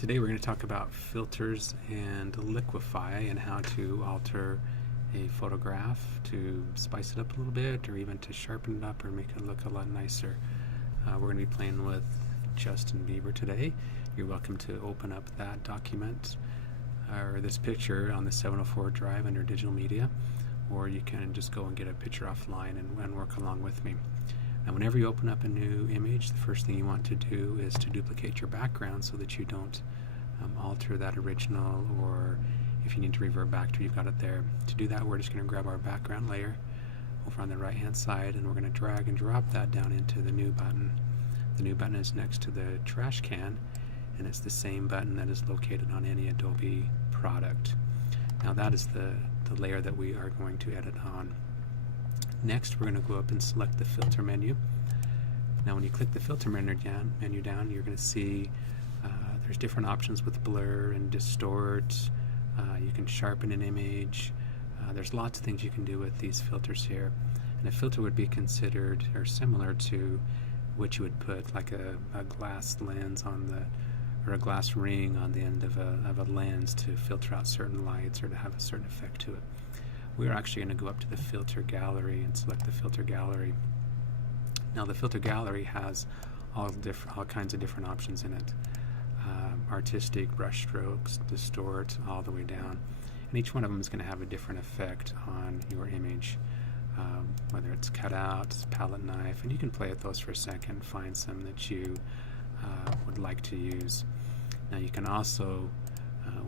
Today we're going to talk about filters and Liquify and how to alter a photograph to spice it up a little bit or even to sharpen it up or make it look a lot nicer. We're going to be playing with Justin Bieber today. You're welcome to open up that document or this picture on the 704 drive under digital media, or you can just go and get a picture offline and work along with me. Now whenever you open up a new image, the first thing you want to do is to duplicate your background so that you don't alter that original, or if you need to revert back to it, you've got it there. To do that, we're just going to grab our background layer over on the right hand side and we're going to drag and drop that down into the new button. The new button is next to the trash can, and it's the same button that is located on any Adobe product. Now that is the layer that we are going to edit on. Next, we're going to go up and select the filter menu. Now when you click the filter menu down, you're going to see there's different options with blur and distort. You can sharpen an image. There's lots of things you can do with these filters here. And a filter would be considered or similar to what you would put like a glass lens on the, or a glass ring on the end of a lens to filter out certain lights or to have a certain effect to it. We're actually going to go up to the filter gallery and select the filter gallery. Now the filter gallery has all kinds of different options in it. Artistic, brush strokes, distort, all the way down. And each one of them is going to have a different effect on your image. Whether it's cutouts, palette knife, and you can play with those for a second, find some that you would like to use. Now you can also,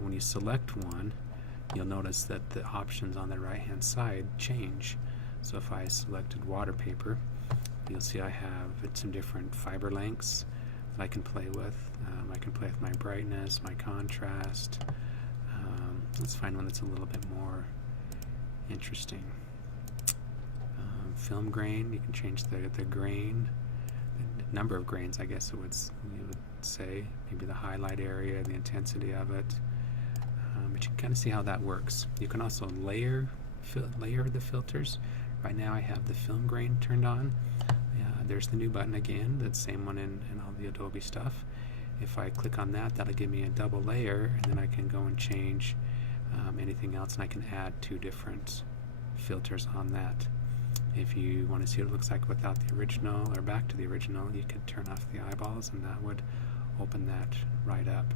when you select one, you'll notice that the options on the right hand side change. So if I selected water paper, you'll see I have some different fiber lengths that I can play with. I can play with my brightness, my contrast. Let's find one that's a little bit more interesting. Film grain, you can change the grain, the number of grains, I guess you would say, maybe the highlight area, the intensity of it. But you can kind of see how that works. You can also layer the filters. Right now I have the film grain turned on. There's the new button again, that same one in all the Adobe stuff. If I click on that, that'll give me a double layer, and then I can go and change anything else, and I can add two different filters on that. If you want to see what it looks like without the original or back to the original, you could turn off the eyeballs and that would open that right up.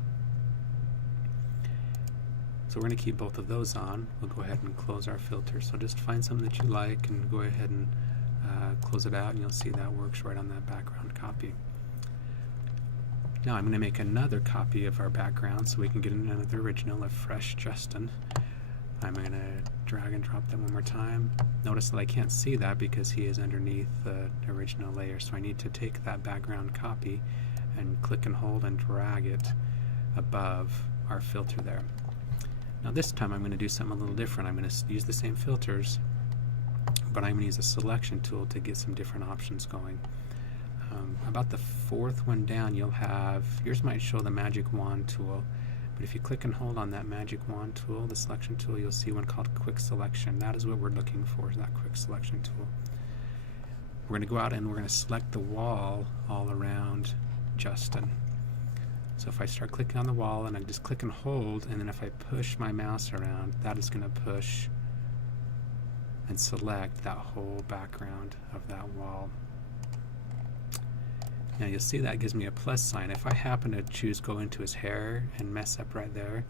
So we're going to keep both of those on. We'll go ahead and close our filter. So just find something that you like and go ahead and close it out, and you'll see that works right on that background copy. Now I'm going to make another copy of our background so we can get another original of Fresh Justin. I'm going to drag and drop that one more time. Notice that I can't see that because he is underneath the original layer, so I need to take that background copy and click and hold and drag it above our filter there. Now this time I'm going to do something a little different. I'm going to use the same filters, but I'm going to use a selection tool to get some different options going. About the fourth one down, you'll have, yours might show the magic wand tool, but if you click and hold on that magic wand tool, the selection tool, you'll see one called quick selection. That is what we're looking for, is that quick selection tool. We're going to go out and we're going to select the wall all around Justin. So if I start clicking on the wall and I just click and hold, and then if I push my mouse around, that is going to push and select that whole background of that wall. Now you'll see that gives me a plus sign. If I happen to choose go into his hair and mess up right there,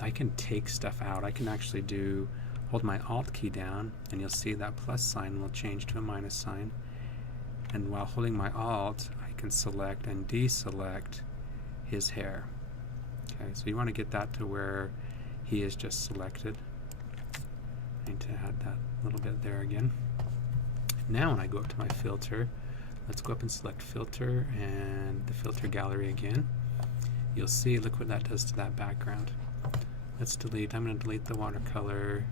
I can take stuff out. I can actually hold my Alt key down, and you'll see that plus sign will change to a minus sign. And while holding my Alt, I can select and deselect his hair. Okay, so you want to get that to where he is just selected. I need to add that little bit there again. Now when I go up to my filter, let's go up and select filter and the filter gallery again. You'll see, look what that does to that background. Let's delete, I'm going to delete the watercolor.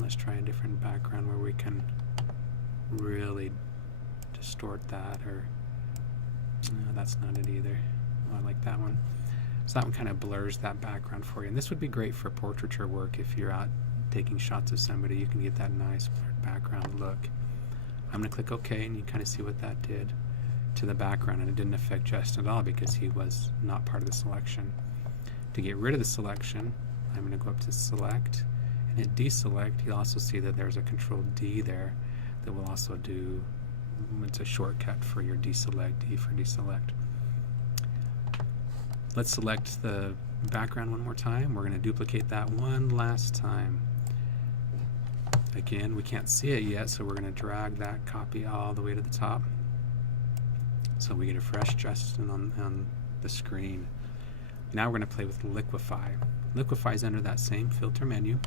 Let's try a different background where we can really distort that, or no, that's not it either. Oh, I like that one. So that one kind of blurs that background for you. And this would be great for portraiture work. If you're out taking shots of somebody, you can get that nice blurred background look. I'm going to click OK, and you kind of see what that did. to the background, and it didn't affect Justin at all because he was not part of the selection. To get rid of the selection, I'm going to go up to Select and hit Deselect. You'll also see that there's a Control D there that will also do, it's a shortcut for your deselect, D for deselect. Let's select the background one more time. We're going to duplicate that one last time. Again, we can't see it yet, so we're going to drag that copy all the way to the top so we get a fresh Justin on the screen. Now we're going to play with Liquify. Liquify is under that same filter menu.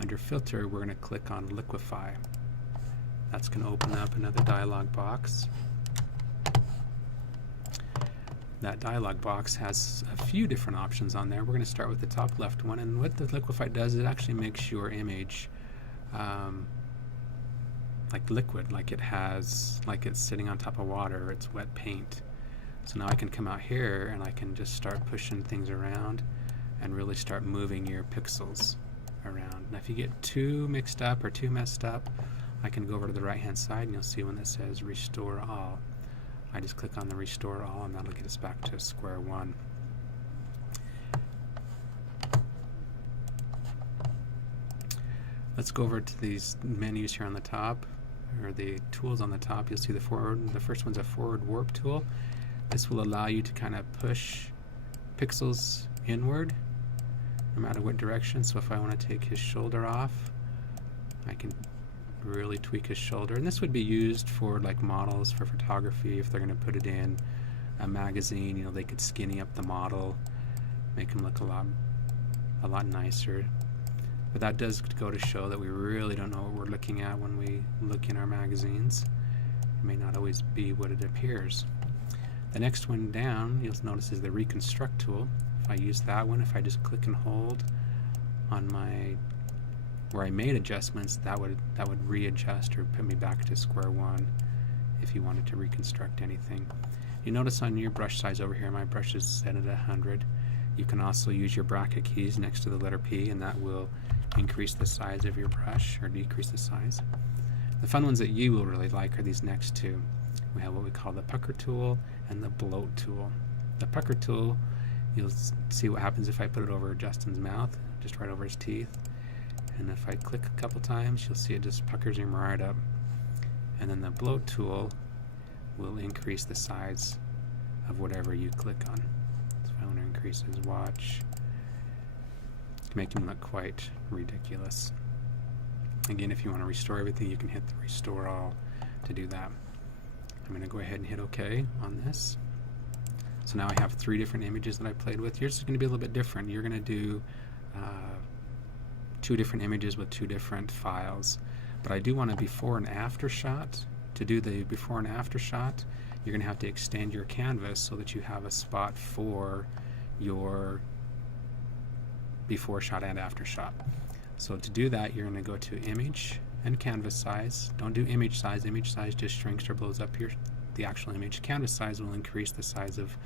Under Filter, we're going to click on Liquify. That's going to open up another dialog box. That dialog box has a few different options on there. We're going to start with the top left one, and what the Liquify does, it actually makes your image like liquid, like it's sitting on top of water, or it's wet paint. So now I can come out here and I can just start pushing things around and really start moving your pixels around. Now if you get too mixed up or too messed up, I can go over to the right hand side and you'll see one that says Restore All. I just click on the Restore All and that'll get us back to square one. Let's go over to these menus here on the top, or the tools on the top. You'll see the first one's a forward warp tool. This will allow you to kind of push pixels inward no matter what direction. So if I want to take his shoulder off, I can really tweak his shoulder. And this would be used for like models for photography. If they're going to put it in a magazine, you know, they could skinny up the model, make him look a lot nicer. But that does go to show that we really don't know what we're looking at when we look in our magazines. It may not always be what it appears. The next one down, you'll notice, is the Reconstruct tool. If I use that one, if I just click and hold on where I made adjustments, that would readjust or put me back to square one if you wanted to reconstruct anything. You notice on your brush size over here, my brush is set at 100. You can also use your bracket keys next to the letter P, and that will increase the size of your brush or decrease the size. The fun ones that you will really like are these next two. We have what we call the Pucker tool and the Bloat tool. The Pucker tool, you'll see what happens if I put it over Justin's mouth, just right over his teeth. And if I click a couple times, you'll see it just puckers him right up. And then the Bloat tool will increase the size of whatever you click on. So if I want to increase his watch, to make him look quite ridiculous. Again, if you want to restore everything, you can hit the Restore All to do that. I'm going to go ahead and hit OK on this. So now I have 3 different images that I played with. Yours is going to be a little bit different. You're going to do 2 different images with 2 different files. But I do want a before and after shot. To do the before and after shot, you're going to have to extend your canvas so that you have a spot for your before shot and after shot. So to do that, you're going to go to Image and Canvas Size. Don't do Image Size. Image Size just shrinks or blows up the actual image. Canvas Size will increase the size of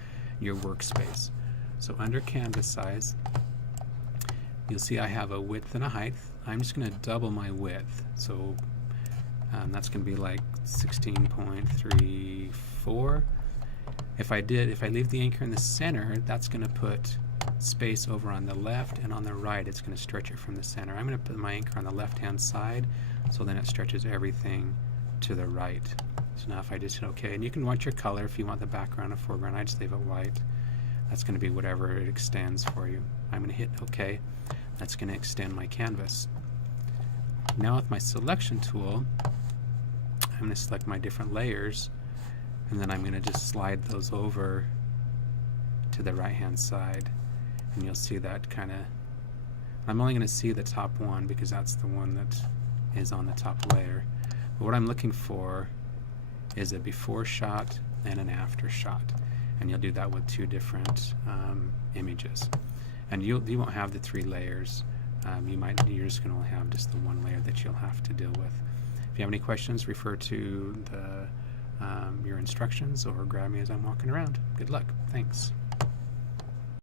your workspace. So under Canvas Size, you'll see I have a width and a height. I'm just going to double my width. So that's going to be like 16.34. If I leave the anchor in the center, that's going to put space over on the left, and on the right it's going to stretch it from the center. I'm going to put my anchor on the left hand side, so then it stretches everything to the right. So now if I just hit OK, and you can want your color if you want the background or foreground. I just leave it white. That's going to be whatever it extends for you. I'm going to hit OK. That's going to extend my canvas. Now with my selection tool, I'm going to select my different layers, and then I'm going to just slide those over to the right hand side. And you'll see that kind of, I'm only going to see the top one because that's the one that is on the top layer. But what I'm looking for is a before shot and an after shot. And you'll do that with 2 different images. And you won't have the 3 layers. You're just going to have just the 1 layer that you'll have to deal with. If you have any questions, refer to your instructions or grab me as I'm walking around. Good luck. Thanks.